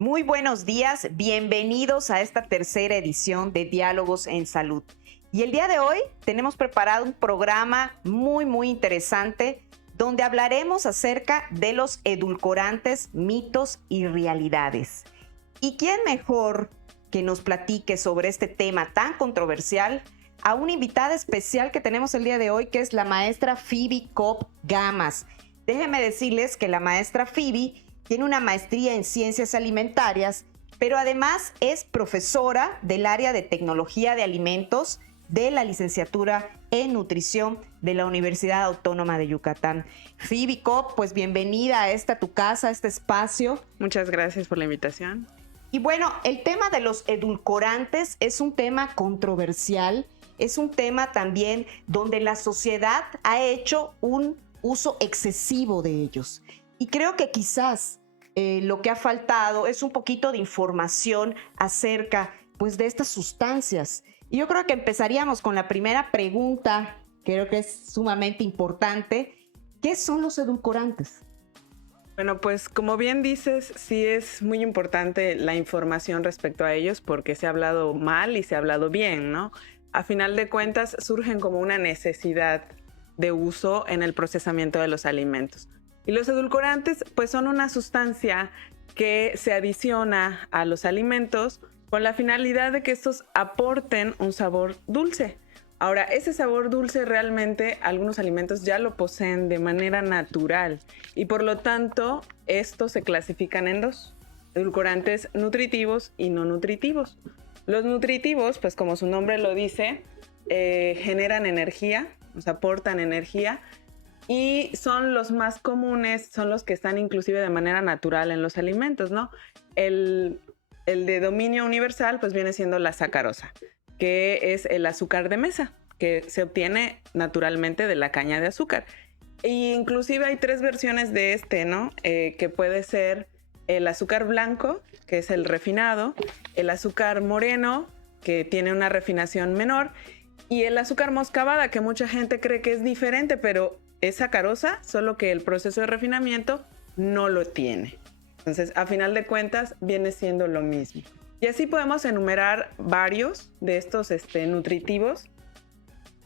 Muy buenos días, bienvenidos a esta tercera edición de Diálogos en Salud. Y el día de hoy tenemos preparado un programa muy interesante donde hablaremos acerca de los edulcorantes, mitos y realidades. ¿Y quién mejor que nos platique sobre este tema tan controversial? A una invitada especial que tenemos el día de hoy, que es la maestra Phoebe Cobb Gamas. Déjenme decirles que la maestra Phoebe tiene una maestría en ciencias alimentarias, pero además es profesora del área de tecnología de alimentos de la licenciatura en nutrición de la Universidad Autónoma de Yucatán. Phoebe Cobb, pues bienvenida a esta tu casa, a este espacio. Muchas gracias por la invitación. Y bueno, el tema de los edulcorantes es un tema controversial, es un tema también donde la sociedad ha hecho un uso excesivo de ellos. Y creo que quizás lo que ha faltado es un poquito de información acerca, pues, de estas sustancias. Y yo creo que empezaríamos con la primera pregunta, que creo que es sumamente importante. ¿Qué son los edulcorantes? Bueno, pues como bien dices, sí es muy importante la información respecto a ellos porque se ha hablado mal y se ha hablado bien, ¿no? A final de cuentas surgen como una necesidad de uso en el procesamiento de los alimentos. Y los edulcorantes pues son una sustancia que se adiciona a los alimentos con la finalidad de que estos aporten un sabor dulce. Ahora, ese sabor dulce realmente algunos alimentos ya lo poseen de manera natural y por lo tanto estos se clasifican en dos: edulcorantes nutritivos y no nutritivos. Los nutritivos, pues como su nombre lo dice, generan energía, nos aportan energía y son los más comunes, son los que están inclusive de manera natural en los alimentos, ¿no? El de dominio universal pues viene siendo la sacarosa, que es el azúcar de mesa, que se obtiene naturalmente de la caña de azúcar. E inclusive hay tres versiones de este, ¿no? Que puede ser el azúcar blanco, que es el refinado, el azúcar moreno, que tiene una refinación menor, y el azúcar moscabada, que mucha gente cree que es diferente, pero es sacarosa, solo que el proceso de refinamiento no lo tiene. Entonces, a final de cuentas, viene siendo lo mismo. Y así podemos enumerar varios de estos nutritivos,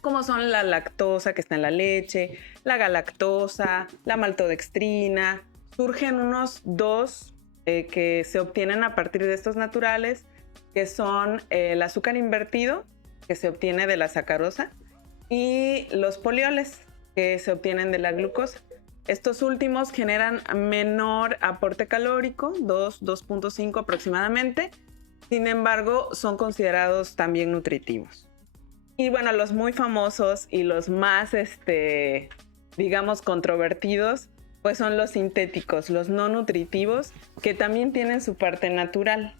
como son la lactosa que está en la leche, la galactosa, la maltodextrina. Surgen unos dos que se obtienen a partir de estos naturales, que son el azúcar invertido, que se obtiene de la sacarosa, y los polioles, que se obtienen de la glucosa. Estos últimos generan menor aporte calórico, 2.5 aproximadamente. Sin embargo, son considerados también nutritivos. Y bueno, los muy famosos y los más, digamos, controvertidos, pues son los sintéticos, los no nutritivos, que también tienen su parte natural.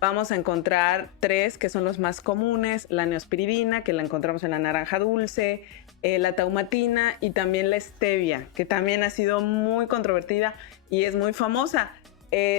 Vamos a encontrar tres que son los más comunes: la neospiridina, que la encontramos en la naranja dulce, la taumatina y también la stevia, que también ha sido muy controvertida y es muy famosa.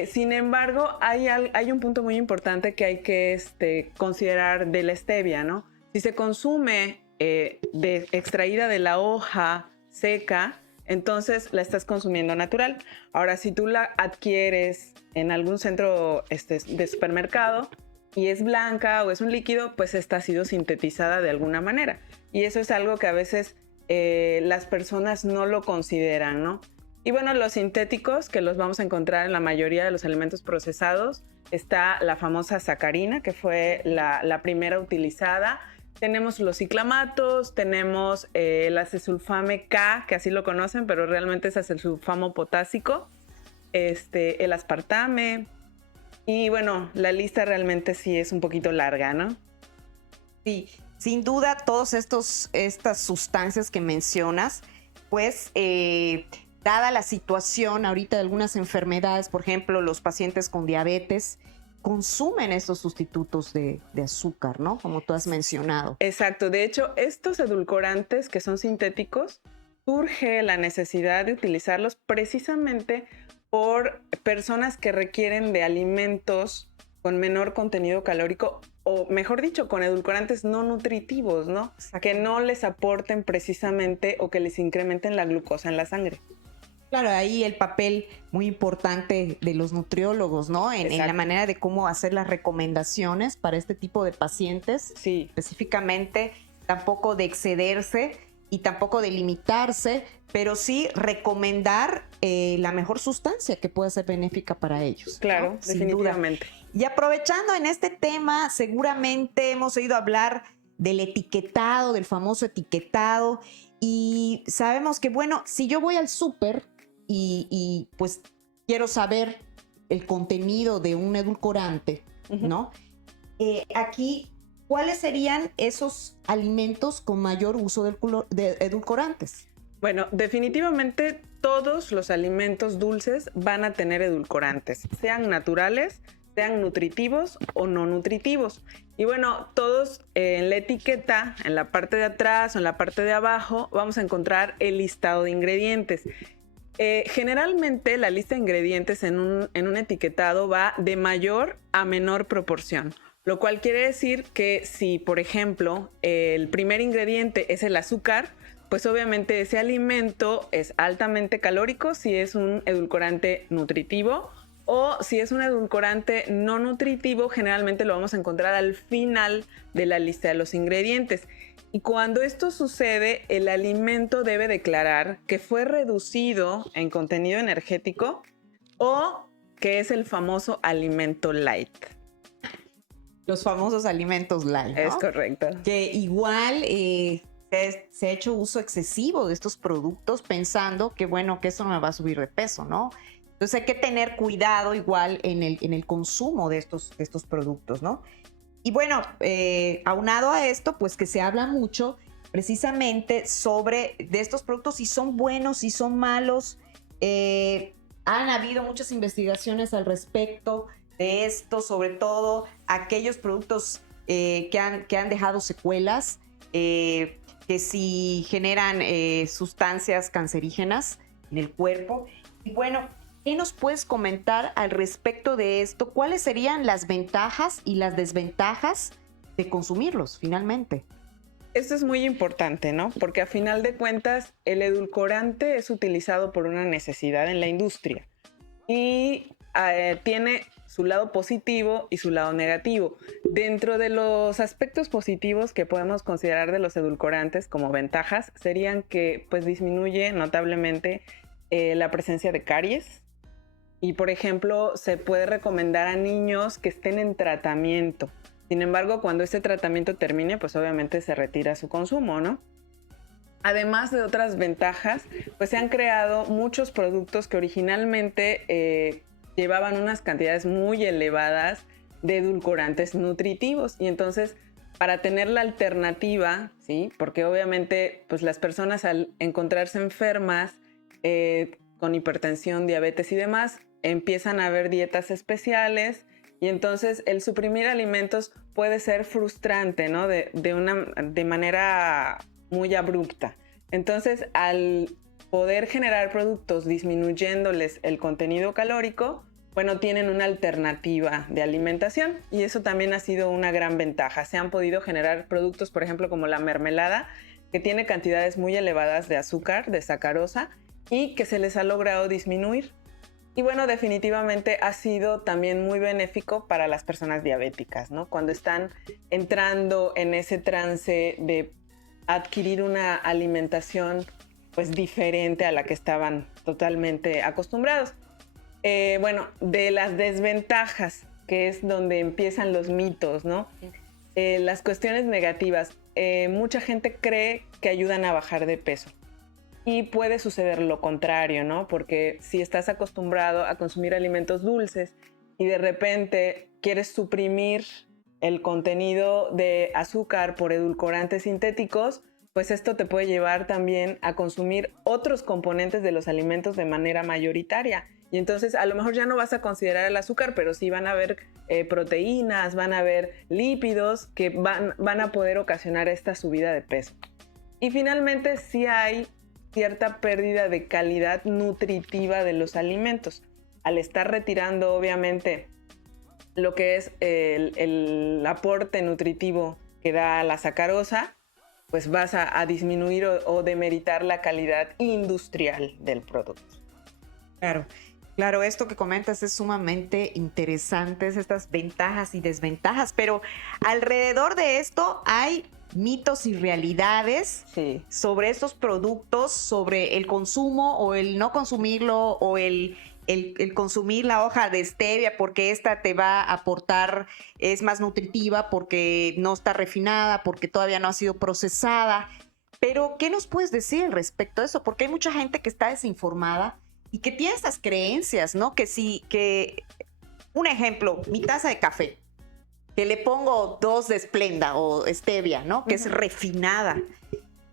Sin embargo, hay un punto muy importante que hay que considerar de la stevia, ¿no? Si se consume extraída de la hoja seca, entonces la estás consumiendo natural. Ahora, si tú la adquieres en algún centro de supermercado y es blanca o es un líquido, pues esta ha sido sintetizada de alguna manera. Y eso es algo que a veces las personas no lo consideran, ¿no? Y bueno, los sintéticos, que los vamos a encontrar en la mayoría de los alimentos procesados, está la famosa sacarina, que fue la primera utilizada. Tenemos los ciclamatos, tenemos el acesulfame K, que así lo conocen, pero realmente es acesulfamo potásico, el aspartame, y bueno, la lista realmente sí es un poquito larga, ¿no? Sí, sin duda, todas estas sustancias que mencionas, pues, dada la situación ahorita de algunas enfermedades, por ejemplo, los pacientes con diabetes consumen estos sustitutos de azúcar, ¿no? Como tú has mencionado. Exacto. De hecho, estos edulcorantes que son sintéticos, surge la necesidad de utilizarlos precisamente por personas que requieren de alimentos con menor contenido calórico, o mejor dicho, con edulcorantes no nutritivos, ¿no? Que no les aporten precisamente o que les incrementen la glucosa en la sangre. Claro, ahí el papel muy importante de los nutriólogos, ¿no? En la manera de cómo hacer las recomendaciones para este tipo de pacientes. Sí. Específicamente, tampoco de excederse y tampoco de limitarse, pero sí recomendar la mejor sustancia que pueda ser benéfica para ellos. Claro, ¿no? definitivamente. Sin duda. Y aprovechando en este tema, seguramente hemos oído hablar del etiquetado, del famoso etiquetado, y sabemos que, bueno, si yo voy al súper y pues quiero saber el contenido de un edulcorante, ¿no? Aquí, ¿cuáles serían esos alimentos con mayor uso de edulcorantes? Bueno, definitivamente todos los alimentos dulces van a tener edulcorantes, sean naturales, sean nutritivos o no nutritivos. Y bueno, todos en la etiqueta, en la parte de atrás o en la parte de abajo, vamos a encontrar el listado de ingredientes. Generalmente la lista de ingredientes en un etiquetado va de mayor a menor proporción, lo cual quiere decir que si, por ejemplo, el primer ingrediente es el azúcar, pues obviamente ese alimento es altamente calórico si es un edulcorante nutritivo, o si es un edulcorante no nutritivo, generalmente lo vamos a encontrar al final de la lista de los ingredientes. Y cuando esto sucede, el alimento debe declarar que fue reducido en contenido energético o que es el famoso alimento light. Los famosos alimentos light, ¿no? Es correcto. Que igual se ha hecho uso excesivo de estos productos pensando que, bueno, que eso no me va a subir de peso, ¿no? Entonces hay que tener cuidado igual en el consumo de estos productos, ¿no? Y bueno, aunado a esto, pues que se habla mucho precisamente sobre de estos productos, si son buenos, si son malos. Han habido muchas investigaciones al respecto de esto, sobre todo aquellos productos que han dejado secuelas, que si generan sustancias cancerígenas en el cuerpo. Y bueno, ¿qué nos puedes comentar al respecto de esto? ¿Cuáles serían las ventajas y las desventajas de consumirlos finalmente? Esto es muy importante, ¿no? Porque a final de cuentas el edulcorante es utilizado por una necesidad en la industria y tiene su lado positivo y su lado negativo. Dentro de los aspectos positivos que podemos considerar de los edulcorantes como ventajas serían que pues disminuye notablemente la presencia de caries. Y, por ejemplo, se puede recomendar a niños que estén en tratamiento. Sin embargo, cuando ese tratamiento termine, pues obviamente se retira su consumo, ¿no? Además de otras ventajas, pues se han creado muchos productos que originalmente llevaban unas cantidades muy elevadas de edulcorantes nutritivos. Y entonces, para tener la alternativa, ¿sí? Porque obviamente pues las personas al encontrarse enfermas, con hipertensión, diabetes y demás, empiezan a haber dietas especiales y entonces el suprimir alimentos puede ser frustrante, ¿no? De manera muy abrupta. Entonces, al poder generar productos disminuyéndoles el contenido calórico, bueno, tienen una alternativa de alimentación y eso también ha sido una gran ventaja. Se han podido generar productos, por ejemplo, como la mermelada, que tiene cantidades muy elevadas de azúcar, de sacarosa, y que se les ha logrado disminuir. Y bueno, definitivamente ha sido también muy benéfico para las personas diabéticas, ¿no? Cuando están entrando en ese trance de adquirir una alimentación pues diferente a la que estaban totalmente acostumbrados. Bueno, de las desventajas, que es donde empiezan los mitos, ¿no? Las cuestiones negativas. Mucha gente cree que ayudan a bajar de peso. Y puede suceder lo contrario, ¿no? Porque si estás acostumbrado a consumir alimentos dulces y de repente quieres suprimir el contenido de azúcar por edulcorantes sintéticos, pues esto te puede llevar también a consumir otros componentes de los alimentos de manera mayoritaria. Y entonces a lo mejor ya no vas a considerar el azúcar, pero sí van a haber proteínas, van a haber lípidos que van a poder ocasionar esta subida de peso. Y finalmente sí hay cierta pérdida de calidad nutritiva de los alimentos. Al estar retirando, obviamente, lo que es el aporte nutritivo que da la sacarosa, pues vas a disminuir o demeritar la calidad industrial del producto. Claro, claro, esto que comentas es sumamente interesante, estas ventajas y desventajas, pero alrededor de esto hay mitos y realidades Sí. sobre estos productos, sobre el consumo o el no consumirlo o el consumir la hoja de stevia porque esta te va a aportar, es más nutritiva porque no está refinada, porque todavía no ha sido procesada. Pero, ¿qué nos puedes decir al respecto de eso? Porque hay mucha gente que está desinformada y que tiene estas creencias, ¿no? Que sí, que un ejemplo, mi taza de café, que le pongo 2 de Splenda o stevia, ¿no? Que es refinada.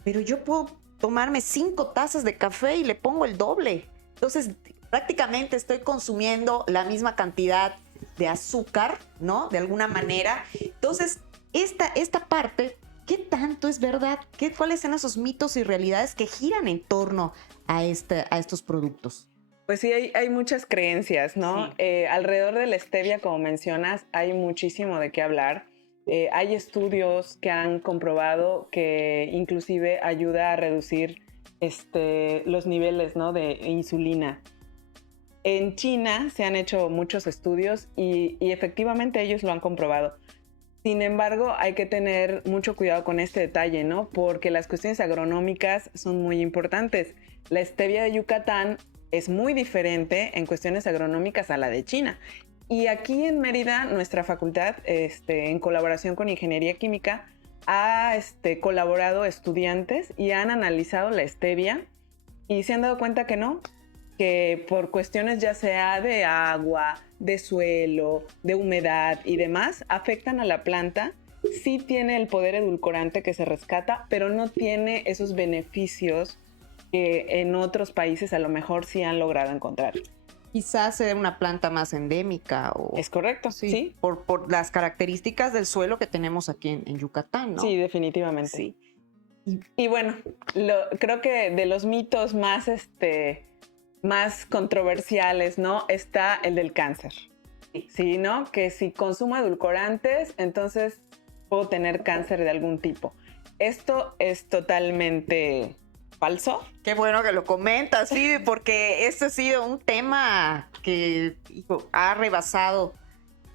Pero yo puedo tomarme 5 tazas de café y le pongo el doble. Entonces, prácticamente estoy consumiendo la misma cantidad de azúcar, ¿no? De alguna manera. Entonces, esta parte, ¿qué tanto es verdad? ¿Cuáles son esos mitos y realidades que giran en torno a estos productos? Pues sí, hay muchas creencias, ¿no? Sí. Alrededor de la stevia, como mencionas, hay muchísimo de qué hablar. Hay estudios que han comprobado que inclusive ayuda a reducir los niveles, ¿no?, de insulina. En China se han hecho muchos estudios y efectivamente ellos lo han comprobado. Sin embargo, hay que tener mucho cuidado con este detalle, ¿no? Porque las cuestiones agronómicas son muy importantes. La stevia de Yucatán es muy diferente en cuestiones agronómicas a la de China. Y aquí en Mérida, nuestra facultad, en colaboración con Ingeniería Química, ha colaborado estudiantes y han analizado la stevia y se han dado cuenta que no, que por cuestiones ya sea de agua, de suelo, de humedad y demás, afectan a la planta. Sí tiene el poder edulcorante que se rescata, pero no tiene esos beneficios que en otros países a lo mejor sí han logrado encontrar. Quizás sea una planta más endémica o... Es correcto, sí. Por las características del suelo que tenemos aquí en Yucatán, ¿no? Sí, definitivamente. Sí. Y bueno, creo que de los mitos más controversiales, ¿no? Está el del cáncer. Sí, ¿no? Que si consumo edulcorantes, entonces puedo tener cáncer de algún tipo. Esto es totalmente falso. Qué bueno que lo comentas, sí, porque este ha sido un tema que ha rebasado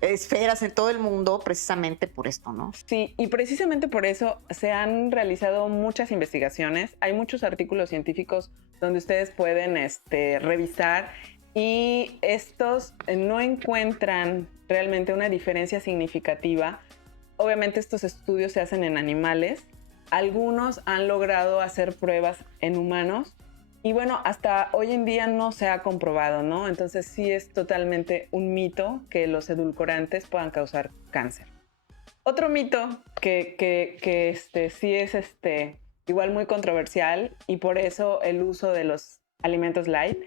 esferas en todo el mundo precisamente por esto, ¿no? Sí, y precisamente por eso se han realizado muchas investigaciones. Hay muchos artículos científicos donde ustedes pueden revisar y estos no encuentran realmente una diferencia significativa. Obviamente estos estudios se hacen en animales. Algunos han logrado hacer pruebas en humanos y bueno, hasta hoy en día no se ha comprobado, ¿no? Entonces sí es totalmente un mito que los edulcorantes puedan causar cáncer. Otro mito que sí es igual muy controversial y por eso el uso de los alimentos light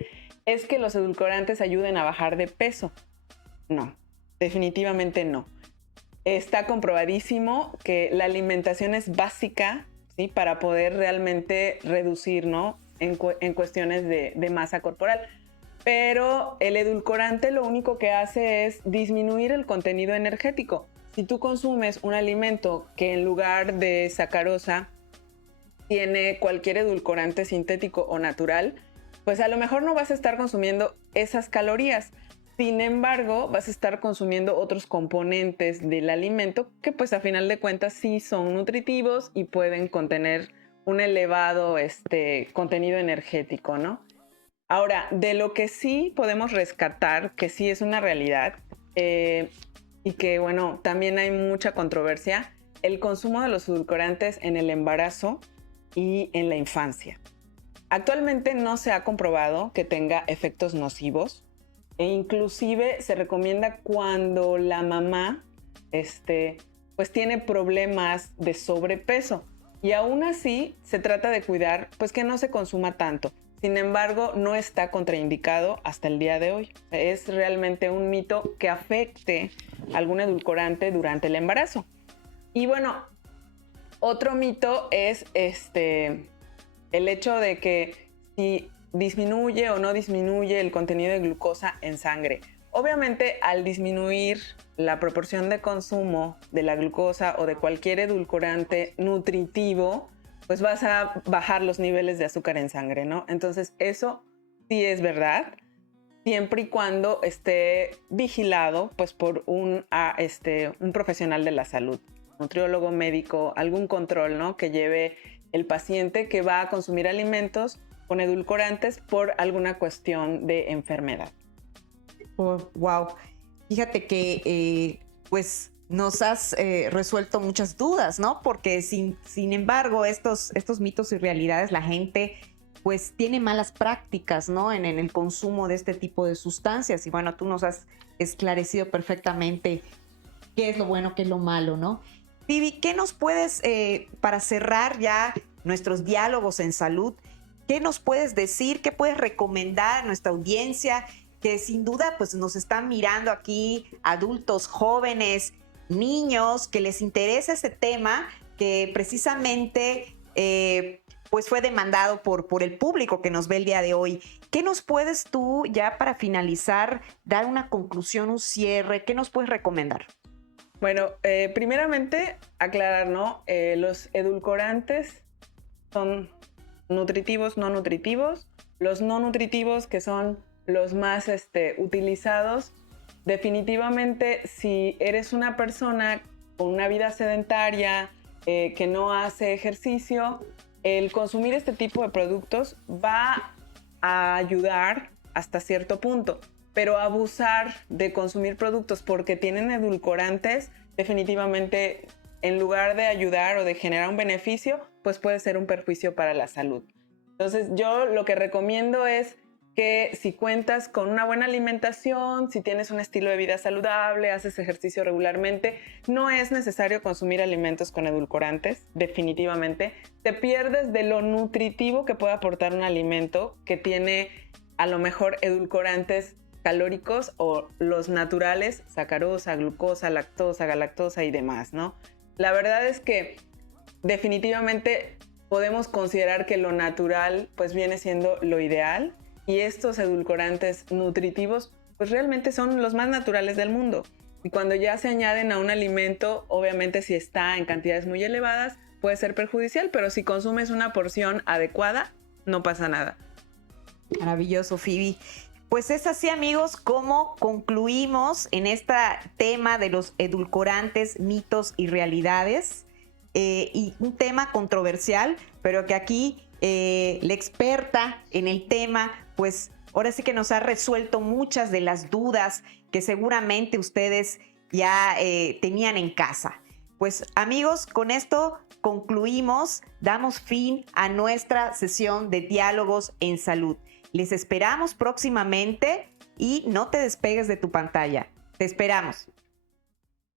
es que los edulcorantes ayuden a bajar de peso. No, definitivamente no. Está comprobadísimo que la alimentación es básica, ¿sí?, para poder realmente reducir, ¿no?, en cuestiones de masa corporal. Pero el edulcorante lo único que hace es disminuir el contenido energético. Si tú consumes un alimento que en lugar de sacarosa tiene cualquier edulcorante sintético o natural, pues a lo mejor no vas a estar consumiendo esas calorías. Sin embargo, vas a estar consumiendo otros componentes del alimento que pues a final de cuentas sí son nutritivos y pueden contener un elevado contenido energético, ¿no? Ahora, de lo que sí podemos rescatar, que sí es una realidad, y que bueno, también hay mucha controversia, el consumo de los edulcorantes en el embarazo y en la infancia. Actualmente no se ha comprobado que tenga efectos nocivos e inclusive se recomienda cuando la mamá pues tiene problemas de sobrepeso y aún así se trata de cuidar pues que no se consuma tanto. Sin embargo, no está contraindicado hasta el día de hoy. Es realmente un mito que afecte algún edulcorante durante el embarazo. Y bueno, otro mito es el hecho de que si disminuye o no disminuye el contenido de glucosa en sangre. Obviamente, al disminuir la proporción de consumo de la glucosa o de cualquier edulcorante nutritivo, pues vas a bajar los niveles de azúcar en sangre, ¿no? Entonces, eso sí es verdad, siempre y cuando esté vigilado pues, por un profesional de la salud, nutriólogo, médico, algún control, ¿no?, que lleve el paciente que va a consumir alimentos con edulcorantes por alguna cuestión de enfermedad. Oh, wow. Fíjate que pues nos has resuelto muchas dudas, ¿no? Porque sin embargo, estos mitos y realidades, la gente pues tiene malas prácticas, ¿no? En el consumo de este tipo de sustancias. Y bueno, tú nos has esclarecido perfectamente qué es lo bueno, qué es lo malo, ¿no? Vivi, ¿qué nos puedes, para cerrar ya nuestros diálogos en salud, qué nos puedes decir, qué puedes recomendar a nuestra audiencia, que sin duda pues nos están mirando aquí adultos, jóvenes, niños, que les interesa este tema, que precisamente pues fue demandado por el público que nos ve el día de hoy? ¿Qué nos puedes tú, ya para finalizar, dar una conclusión, un cierre? ¿Qué nos puedes recomendar? Bueno, primeramente aclarar, ¿no? Los edulcorantes son nutritivos, no nutritivos. Los no nutritivos, que son los más utilizados, definitivamente si eres una persona con una vida sedentaria, que no hace ejercicio, el consumir este tipo de productos va a ayudar hasta cierto punto, pero abusar de consumir productos porque tienen edulcorantes, definitivamente en lugar de ayudar o de generar un beneficio, pues puede ser un perjuicio para la salud. Entonces yo lo que recomiendo es que si cuentas con una buena alimentación, si tienes un estilo de vida saludable, haces ejercicio regularmente, no es necesario consumir alimentos con edulcorantes, definitivamente. Te pierdes de lo nutritivo que puede aportar un alimento que tiene a lo mejor edulcorantes calóricos o los naturales, sacarosa, glucosa, lactosa, galactosa y demás, ¿no? La verdad es que definitivamente podemos considerar que lo natural pues viene siendo lo ideal. Y estos edulcorantes nutritivos, pues realmente son los más naturales del mundo. Y cuando ya se añaden a un alimento, obviamente si está en cantidades muy elevadas, puede ser perjudicial, pero si consumes una porción adecuada, no pasa nada. Maravilloso, Phoebe. Pues es así, amigos, como concluimos en este tema de los edulcorantes, mitos y realidades. Y un tema controversial, pero que aquí la experta en el tema, pues ahora sí que nos ha resuelto muchas de las dudas que seguramente ustedes ya tenían en casa. Pues amigos, con esto concluimos, damos fin a nuestra sesión de diálogos en salud. Les esperamos próximamente y no te despegues de tu pantalla. Te esperamos.